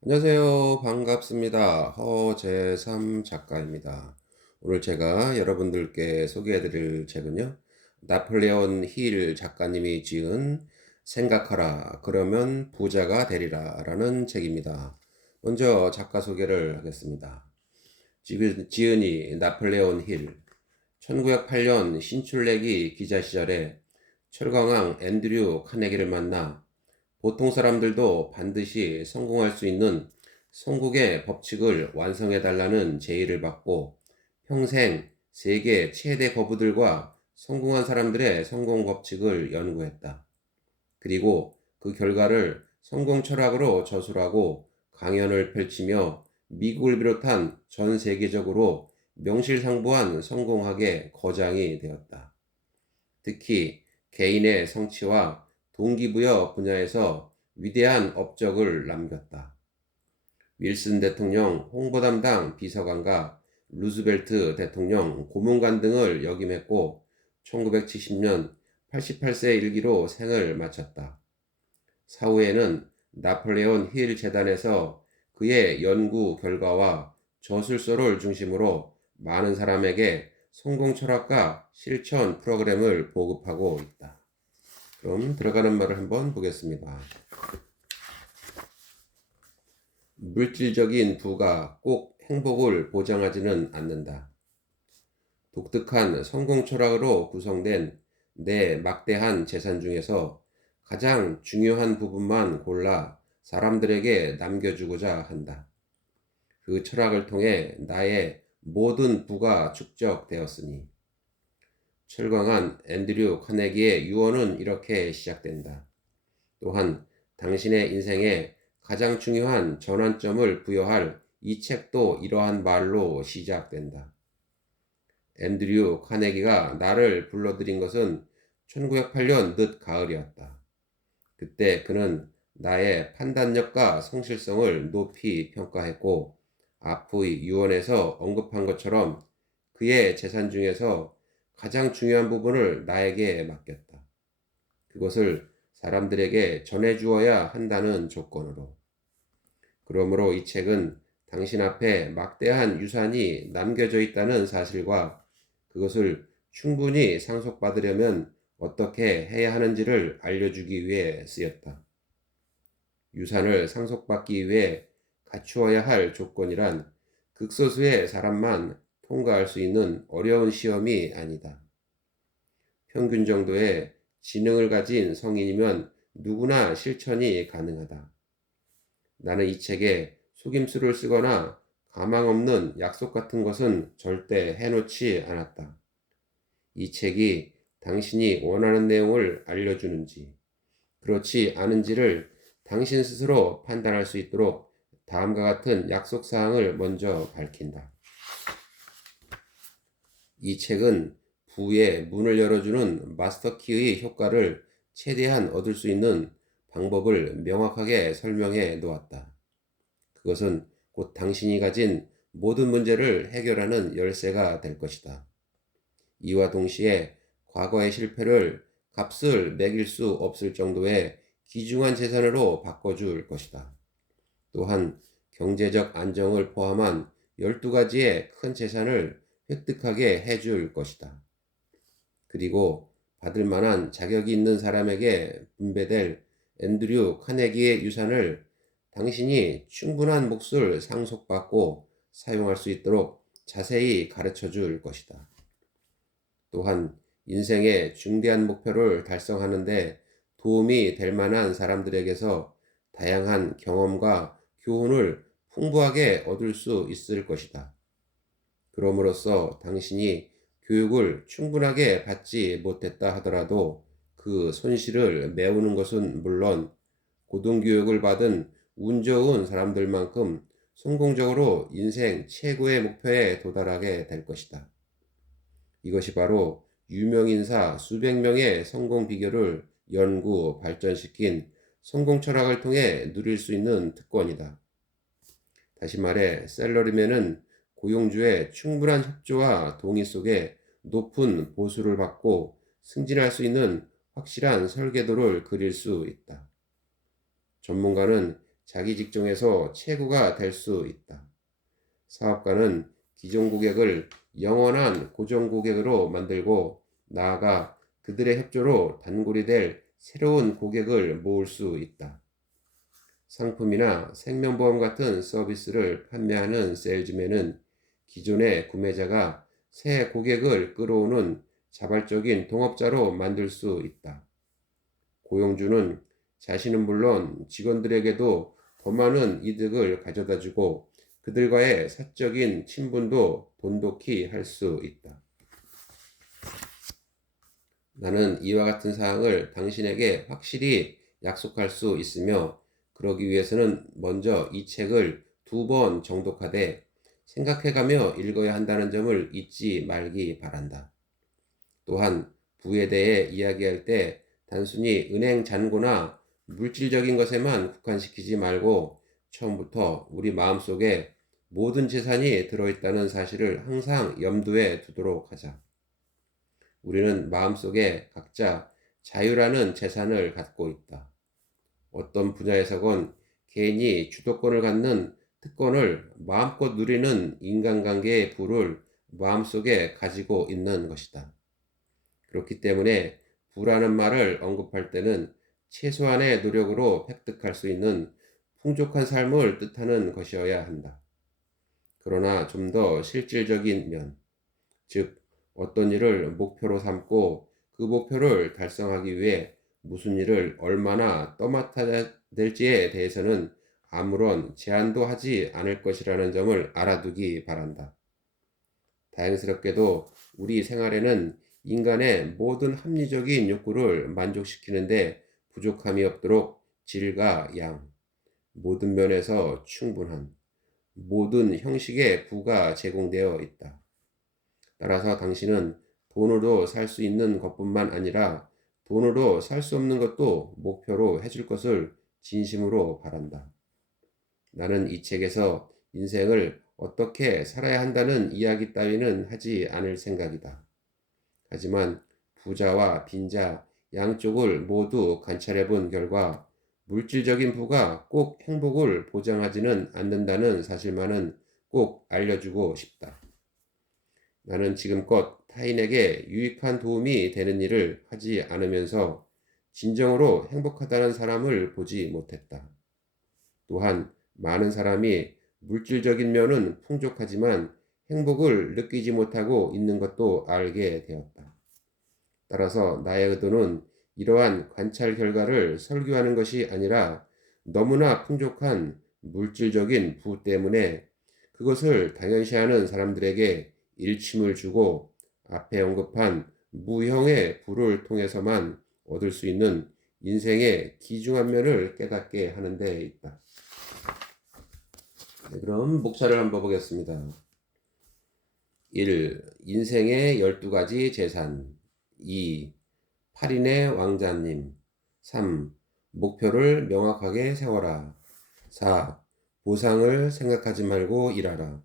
안녕하세요. 반갑습니다. 허재삼 작가입니다. 오늘 제가 여러분들께 소개해드릴 책은요, 나폴레온 힐 작가님이 지은 생각하라, 그러면 부자가 되리라 라는 책입니다. 먼저 작가 소개를 하겠습니다. 지은이 나폴레온 힐, 1908년 신출내기 기자 시절에 철강왕 앤드류 카네기를 만나 보통 사람들도 반드시 성공할 수 있는 성공의 법칙을 완성해달라는 제의를 받고 평생 세계 최대 거부들과 성공한 사람들의 성공 법칙을 연구했다. 그리고 그 결과를 성공 철학으로 저술하고 강연을 펼치며 미국을 비롯한 전 세계적으로 명실상부한 성공학의 거장이 되었다. 특히 개인의 성취와 동기부여 분야에서 위대한 업적을 남겼다. 윌슨 대통령 홍보 담당 비서관과 루즈벨트 대통령 고문관 등을 역임했고 1970년 88세 일기로 생을 마쳤다. 사후에는 나폴레온 힐 재단에서 그의 연구 결과와 저술서를 중심으로 많은 사람에게 성공 철학과 실천 프로그램을 보급하고 있다. 그럼 들어가는 말을 한번 보겠습니다. 물질적인 부가 꼭 행복을 보장하지는 않는다. 독특한 성공 철학으로 구성된 내 막대한 재산 중에서 가장 중요한 부분만 골라 사람들에게 남겨주고자 한다. 그 철학을 통해 나의 모든 부가 축적되었으니. 철광한 앤드류 카네기의 유언은 이렇게 시작된다. 또한 당신의 인생에 가장 중요한 전환점을 부여할 이 책도 이러한 말로 시작된다. 앤드류 카네기가 나를 불러들인 것은 1908년 늦 가을이었다. 그때 그는 나의 판단력과 성실성을 높이 평가했고 아프의 유언에서 언급한 것처럼 그의 재산 중에서 가장 중요한 부분을 나에게 맡겼다. 그것을 사람들에게 전해주어야 한다는 조건으로. 그러므로 이 책은 당신 앞에 막대한 유산이 남겨져 있다는 사실과 그것을 충분히 상속받으려면 어떻게 해야 하는지를 알려주기 위해 쓰였다. 유산을 상속받기 위해 갖추어야 할 조건이란 극소수의 사람만 통과할 수 있는 어려운 시험이 아니다. 평균 정도의 지능을 가진 성인이면 누구나 실천이 가능하다. 나는 이 책에 속임수를 쓰거나 가망 없는 약속 같은 것은 절대 해놓지 않았다. 이 책이 당신이 원하는 내용을 알려주는지, 그렇지 않은지를 당신 스스로 판단할 수 있도록 다음과 같은 약속 사항을 먼저 밝힌다. 이 책은 부의 문을 열어주는 마스터키의 효과를 최대한 얻을 수 있는 방법을 명확하게 설명해 놓았다. 그것은 곧 당신이 가진 모든 문제를 해결하는 열쇠가 될 것이다. 이와 동시에 과거의 실패를 값을 매길 수 없을 정도의 귀중한 재산으로 바꿔줄 것이다. 또한 경제적 안정을 포함한 12가지의 큰 재산을 획득하게 해줄 것이다. 그리고 받을 만한 자격이 있는 사람에게 분배될 앤드류 카네기의 유산을 당신이 충분한 몫을 상속받고 사용할 수 있도록 자세히 가르쳐 줄 것이다. 또한 인생의 중대한 목표를 달성하는데 도움이 될 만한 사람들에게서 다양한 경험과 교훈을 풍부하게 얻을 수 있을 것이다. 그럼으로써 당신이 교육을 충분하게 받지 못했다 하더라도 그 손실을 메우는 것은 물론 고등교육을 받은 운 좋은 사람들만큼 성공적으로 인생 최고의 목표에 도달하게 될 것이다. 이것이 바로 유명인사 수백 명의 성공 비결을 연구 발전시킨 성공 철학을 통해 누릴 수 있는 특권이다. 다시 말해 셀러리맨은 고용주의 충분한 협조와 동의 속에 높은 보수를 받고 승진할 수 있는 확실한 설계도를 그릴 수 있다. 전문가는 자기 직종에서 최고가 될 수 있다. 사업가는 기존 고객을 영원한 고정 고객으로 만들고 나아가 그들의 협조로 단골이 될 새로운 고객을 모을 수 있다. 상품이나 생명보험 같은 서비스를 판매하는 세일즈맨은 기존의 구매자가 새 고객을 끌어오는 자발적인 동업자로 만들 수 있다. 고용주는 자신은 물론 직원들에게도 더 많은 이득을 가져다주고 그들과의 사적인 친분도 돈독히 할 수 있다. 나는 이와 같은 사항을 당신에게 확실히 약속할 수 있으며 그러기 위해서는 먼저 이 책을 2번 정독하되 생각해가며 읽어야 한다는 점을 잊지 말기 바란다. 또한 부에 대해 이야기할 때 단순히 은행 잔고나 물질적인 것에만 국한시키지 말고 처음부터 우리 마음속에 모든 재산이 들어있다는 사실을 항상 염두에 두도록 하자. 우리는 마음속에 각자 자유라는 재산을 갖고 있다. 어떤 분야에서건 개인이 주도권을 갖는 특권을 마음껏 누리는 인간관계의 부를 마음속에 가지고 있는 것이다. 그렇기 때문에 부라는 말을 언급할 때는 최소한의 노력으로 획득할 수 있는 풍족한 삶을 뜻하는 것이어야 한다. 그러나 좀 더 실질적인 면, 즉 어떤 일을 목표로 삼고 그 목표를 달성하기 위해 무슨 일을 얼마나 떠맡아야 될지에 대해서는 아무런 제한도 하지 않을 것이라는 점을 알아두기 바란다. 다행스럽게도 우리 생활에는 인간의 모든 합리적인 욕구를 만족시키는데 부족함이 없도록 질과 양, 모든 면에서 충분한, 모든 형식의 부가 제공되어 있다. 따라서 당신은 돈으로 살 수 있는 것뿐만 아니라 돈으로 살 수 없는 것도 목표로 해줄 것을 진심으로 바란다. 나는 이 책에서 인생을 어떻게 살아야 한다는 이야기 따위는 하지 않을 생각이다. 하지만 부자와 빈자 양쪽을 모두 관찰해 본 결과 물질적인 부가 꼭 행복을 보장하지는 않는다는 사실만은 꼭 알려주고 싶다. 나는 지금껏 타인에게 유익한 도움이 되는 일을 하지 않으면서 진정으로 행복하다는 사람을 보지 못했다. 또한 많은 사람이 물질적인 면은 풍족하지만 행복을 느끼지 못하고 있는 것도 알게 되었다. 따라서 나의 의도는 이러한 관찰 결과를 설교하는 것이 아니라 너무나 풍족한 물질적인 부 때문에 그것을 당연시하는 사람들에게 일침을 주고 앞에 언급한 무형의 부를 통해서만 얻을 수 있는 인생의 귀중한 면을 깨닫게 하는 데 있다. 네, 그럼 목차를 한번 보겠습니다. 1. 인생의 12가지 재산. 2. 8인의 왕자님. 3. 목표를 명확하게 세워라. 4. 보상을 생각하지 말고 일하라.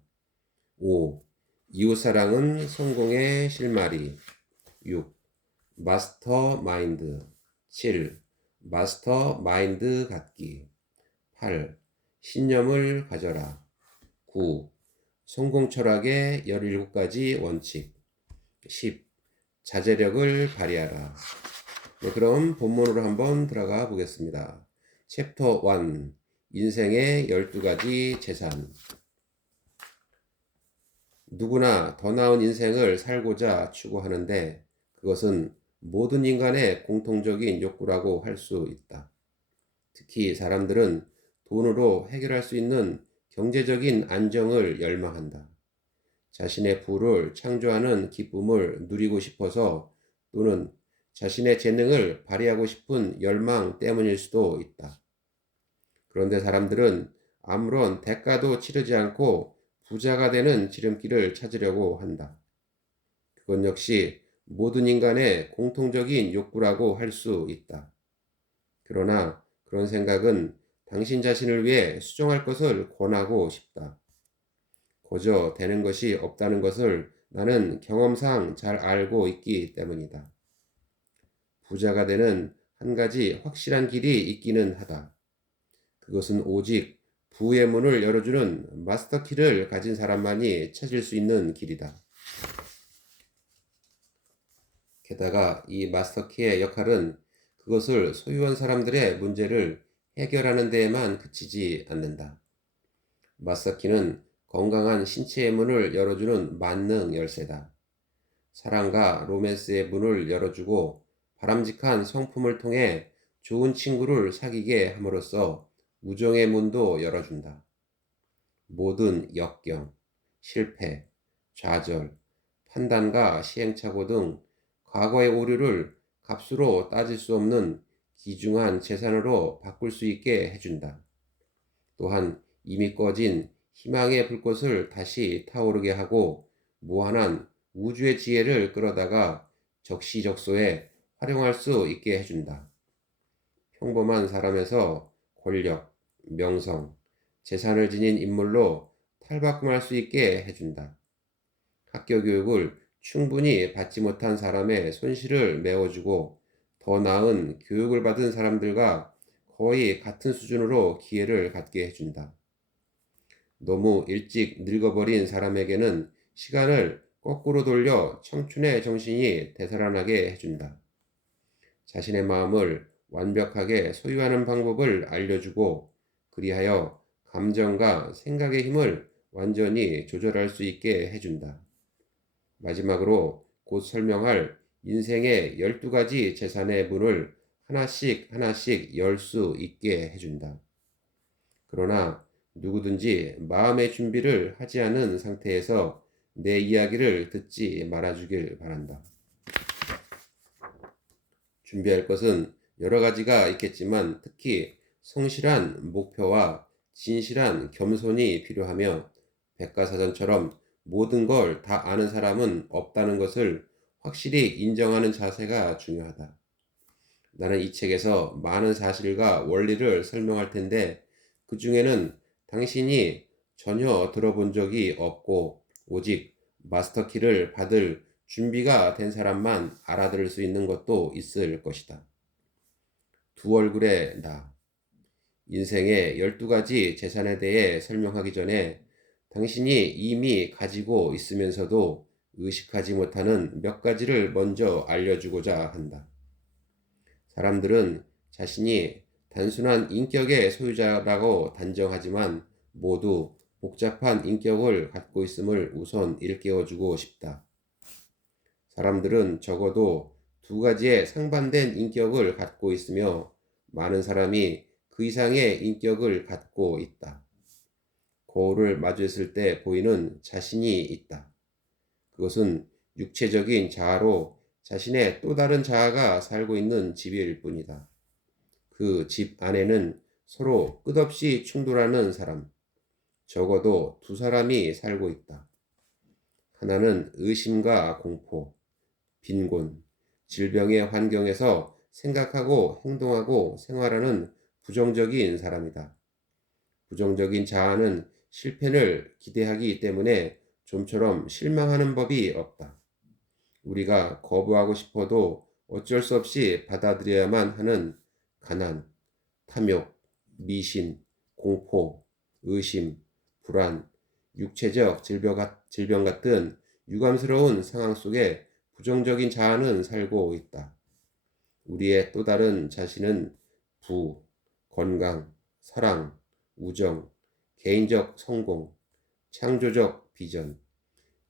5. 이웃사랑은 성공의 실마리. 6. 마스터 마인드. 7. 마스터 마인드 갖기. 8. 신념을 가져라. 9. 성공 철학의 17가지 원칙. 10. 자제력을 발휘하라. 네, 그럼 본문으로 한번 들어가 보겠습니다. 챕터 1. 인생의 12가지 재산. 누구나 더 나은 인생을 살고자 추구하는데 그것은 모든 인간의 공통적인 욕구라고 할 수 있다. 특히 사람들은 돈으로 해결할 수 있는 경제적인 안정을 열망한다. 자신의 부를 창조하는 기쁨을 누리고 싶어서 또는 자신의 재능을 발휘하고 싶은 열망 때문일 수도 있다. 그런데 사람들은 아무런 대가도 치르지 않고 부자가 되는 지름길을 찾으려고 한다. 그건 역시 모든 인간의 공통적인 욕구라고 할 수 있다. 그러나 그런 생각은 당신 자신을 위해 수정할 것을 권하고 싶다. 거저 되는 것이 없다는 것을 나는 경험상 잘 알고 있기 때문이다. 부자가 되는 한 가지 확실한 길이 있기는 하다. 그것은 오직 부의 문을 열어주는 마스터키를 가진 사람만이 찾을 수 있는 길이다. 게다가 이 마스터키의 역할은 그것을 소유한 사람들의 문제를 해결하는 데에만 그치지 않는다. 마스터키는 건강한 신체의 문을 열어주는 만능 열쇠다. 사랑과 로맨스의 문을 열어주고 바람직한 성품을 통해 좋은 친구를 사귀게 함으로써 우정의 문도 열어준다. 모든 역경, 실패, 좌절, 판단과 시행착오 등 과거의 오류를 값으로 따질 수 없는 귀중한 재산으로 바꿀 수 있게 해준다. 또한 이미 꺼진 희망의 불꽃을 다시 타오르게 하고 무한한 우주의 지혜를 끌어다가 적시적소에 활용할 수 있게 해준다. 평범한 사람에서 권력, 명성, 재산을 지닌 인물로 탈바꿈할 수 있게 해준다. 학교 교육을 충분히 받지 못한 사람의 손실을 메워주고 더 나은 교육을 받은 사람들과 거의 같은 수준으로 기회를 갖게 해준다. 너무 일찍 늙어버린 사람에게는 시간을 거꾸로 돌려 청춘의 정신이 되살아나게 해준다. 자신의 마음을 완벽하게 소유하는 방법을 알려주고 그리하여 감정과 생각의 힘을 완전히 조절할 수 있게 해준다. 마지막으로 곧 설명할 인생의 12가지 재산의 문을 하나씩 하나씩 열 수 있게 해준다. 그러나 누구든지 마음의 준비를 하지 않은 상태에서 내 이야기를 듣지 말아주길 바란다. 준비할 것은 여러 가지가 있겠지만 특히 성실한 목표와 진실한 겸손이 필요하며 백과사전처럼 모든 걸 다 아는 사람은 없다는 것을 확실히 인정하는 자세가 중요하다. 나는 이 책에서 많은 사실과 원리를 설명할 텐데 그 중에는 당신이 전혀 들어본 적이 없고 오직 마스터키를 받을 준비가 된 사람만 알아들을 수 있는 것도 있을 것이다. 두 얼굴의 나. 인생의 12가지 재산에 대해 설명하기 전에 당신이 이미 가지고 있으면서도 의식하지 못하는 몇 가지를 먼저 알려주고자 한다. 사람들은 자신이 단순한 인격의 소유자라고 단정하지만 모두 복잡한 인격을 갖고 있음을 우선 일깨워주고 싶다. 사람들은 적어도 두 가지의 상반된 인격을 갖고 있으며 많은 사람이 그 이상의 인격을 갖고 있다. 거울을 마주했을 때 보이는 자신이 있다. 그것은 육체적인 자아로 자신의 또 다른 자아가 살고 있는 집일 뿐이다. 그 집 안에는 서로 끝없이 충돌하는 사람, 적어도 두 사람이 살고 있다. 하나는 의심과 공포, 빈곤, 질병의 환경에서 생각하고 행동하고 생활하는 부정적인 사람이다. 부정적인 자아는 실패를 기대하기 때문에 좀처럼 실망하는 법이 없다. 우리가 거부하고 싶어도 어쩔 수 없이 받아들여야만 하는 가난, 탐욕, 미신, 공포, 의심, 불안, 육체적 질병 같은 유감스러운 상황 속에 부정적인 자아는 살고 있다. 우리의 또 다른 자신은 부, 건강, 사랑, 우정, 개인적 성공, 창조적 비전,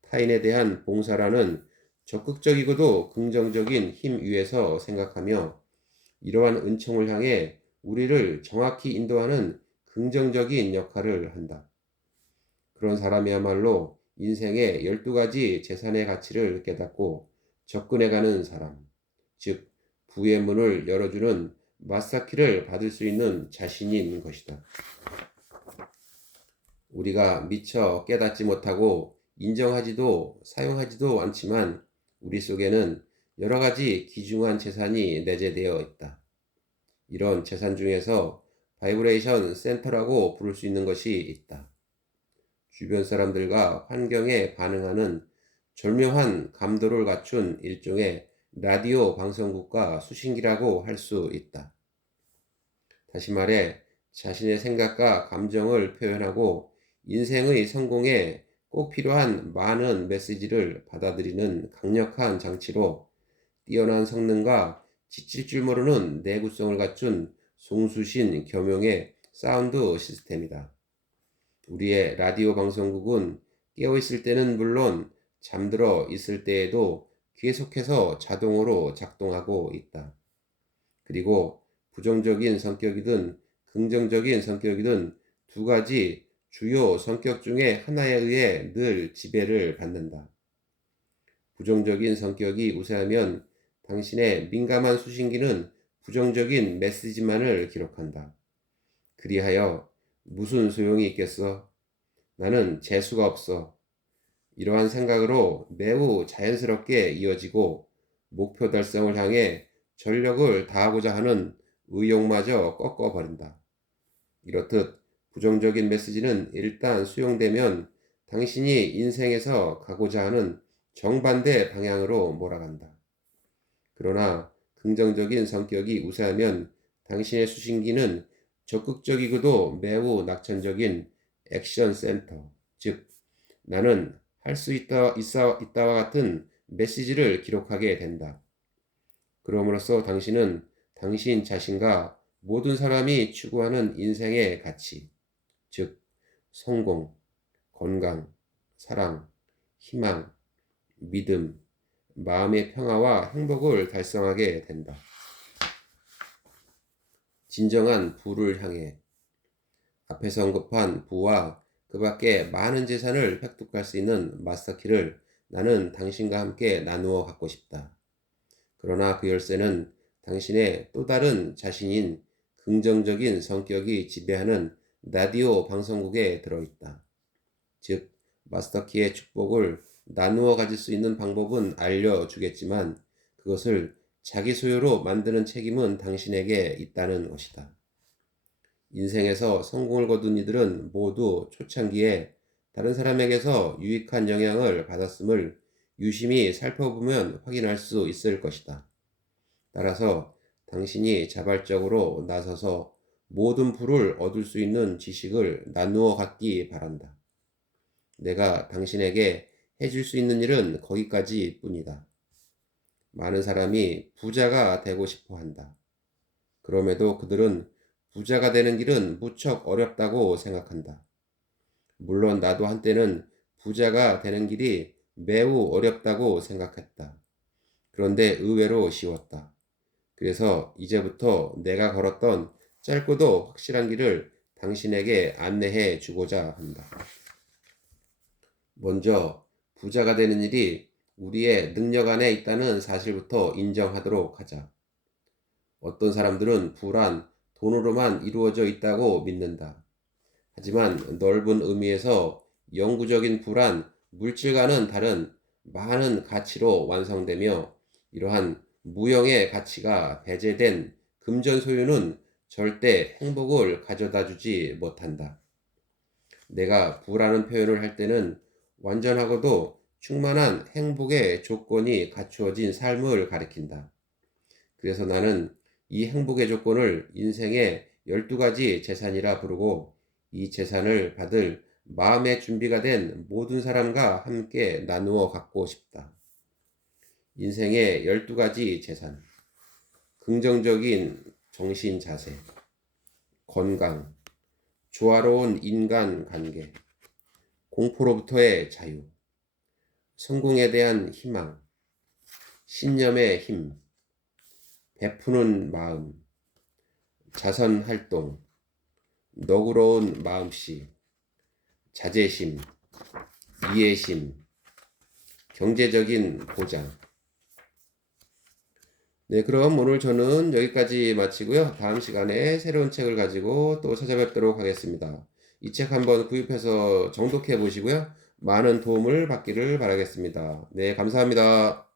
타인에 대한 봉사라는 적극적이고도 긍정적인 힘 위에서 생각하며 이러한 은총을 향해 우리를 정확히 인도하는 긍정적인 역할을 한다. 그런 사람이야말로 인생의 12가지 재산의 가치를 깨닫고 접근해가는 사람, 즉 부의 문을 열어주는 마스터키를 받을 수 있는 자신이 있는 것이다. 우리가 미처 깨닫지 못하고 인정하지도 사용하지도 않지만 우리 속에는 여러 가지 귀중한 재산이 내재되어 있다. 이런 재산 중에서 바이브레이션 센터라고 부를 수 있는 것이 있다. 주변 사람들과 환경에 반응하는 절묘한 감도를 갖춘 일종의 라디오 방송국과 수신기라고 할 수 있다. 다시 말해 자신의 생각과 감정을 표현하고 인생의 성공에 꼭 필요한 많은 메시지를 받아들이는 강력한 장치로 뛰어난 성능과 지칠 줄 모르는 내구성을 갖춘 송수신 겸용의 사운드 시스템이다. 우리의 라디오 방송국은 깨어있을 때는 물론 잠들어 있을 때에도 계속해서 자동으로 작동하고 있다. 그리고 부정적인 성격이든 긍정적인 성격이든 두 가지 주요 성격 중에 하나에 의해 늘 지배를 받는다. 부정적인 성격이 우세하면 당신의 민감한 수신기는 부정적인 메시지만을 기록한다. 그리하여 무슨 소용이 있겠어? 나는 재수가 없어. 이러한 생각으로 매우 자연스럽게 이어지고 목표 달성을 향해 전력을 다하고자 하는 의욕마저 꺾어버린다. 이렇듯 부정적인 메시지는 일단 수용되면 당신이 인생에서 가고자 하는 정반대 방향으로 몰아간다. 그러나 긍정적인 성격이 우세하면 당신의 수신기는 적극적이고도 매우 낙천적인 액션 센터, 즉 나는 할 수 있다와 같은 메시지를 기록하게 된다. 그럼으로써 당신은 당신 자신과 모든 사람이 추구하는 인생의 가치, 즉 성공, 건강, 사랑, 희망, 믿음, 마음의 평화와 행복을 달성하게 된다. 진정한 부를 향해 앞에서 언급한 부와 그 밖에 많은 재산을 획득할 수 있는 마스터키를 나는 당신과 함께 나누어 갖고 싶다. 그러나 그 열쇠는 당신의 또 다른 자신인 긍정적인 성격이 지배하는 라디오 방송국에 들어있다. 즉, 마스터키의 축복을 나누어 가질 수 있는 방법은 알려주겠지만 그것을 자기 소유로 만드는 책임은 당신에게 있다는 것이다. 인생에서 성공을 거둔 이들은 모두 초창기에 다른 사람에게서 유익한 영향을 받았음을 유심히 살펴보면 확인할 수 있을 것이다. 따라서 당신이 자발적으로 나서서 모든 부를 얻을 수 있는 지식을 나누어 갖기 바란다. 내가 당신에게 해줄 수 있는 일은 거기까지 뿐이다. 많은 사람이 부자가 되고 싶어 한다. 그럼에도 그들은 부자가 되는 길은 무척 어렵다고 생각한다. 물론 나도 한때는 부자가 되는 길이 매우 어렵다고 생각했다. 그런데 의외로 쉬웠다. 그래서 이제부터 내가 걸었던 짧고도 확실한 길을 당신에게 안내해 주고자 한다. 먼저 부자가 되는 일이 우리의 능력 안에 있다는 사실부터 인정하도록 하자. 어떤 사람들은 부란 돈으로만 이루어져 있다고 믿는다. 하지만 넓은 의미에서 영구적인 부란 물질과는 다른 많은 가치로 완성되며 이러한 무형의 가치가 배제된 금전 소유는 절대 행복을 가져다 주지 못한다. 내가 부라는 표현을 할 때는 완전하고도 충만한 행복의 조건이 갖추어진 삶을 가리킨다. 그래서 나는 이 행복의 조건을 인생의 12가지 재산이라 부르고 이 재산을 받을 마음의 준비가 된 모든 사람과 함께 나누어 갖고 싶다. 인생의 12가지 재산. 긍정적인 정신 자세, 건강, 조화로운 인간 관계, 공포로부터의 자유, 성공에 대한 희망, 신념의 힘, 베푸는 마음, 자선 활동, 너그러운 마음씨, 자제심, 이해심, 경제적인 보장. 네, 그럼 오늘 저는 여기까지 마치고요. 다음 시간에 새로운 책을 가지고 또 찾아뵙도록 하겠습니다. 이 책 한번 구입해서 정독해 보시고요. 많은 도움을 받기를 바라겠습니다. 네, 감사합니다.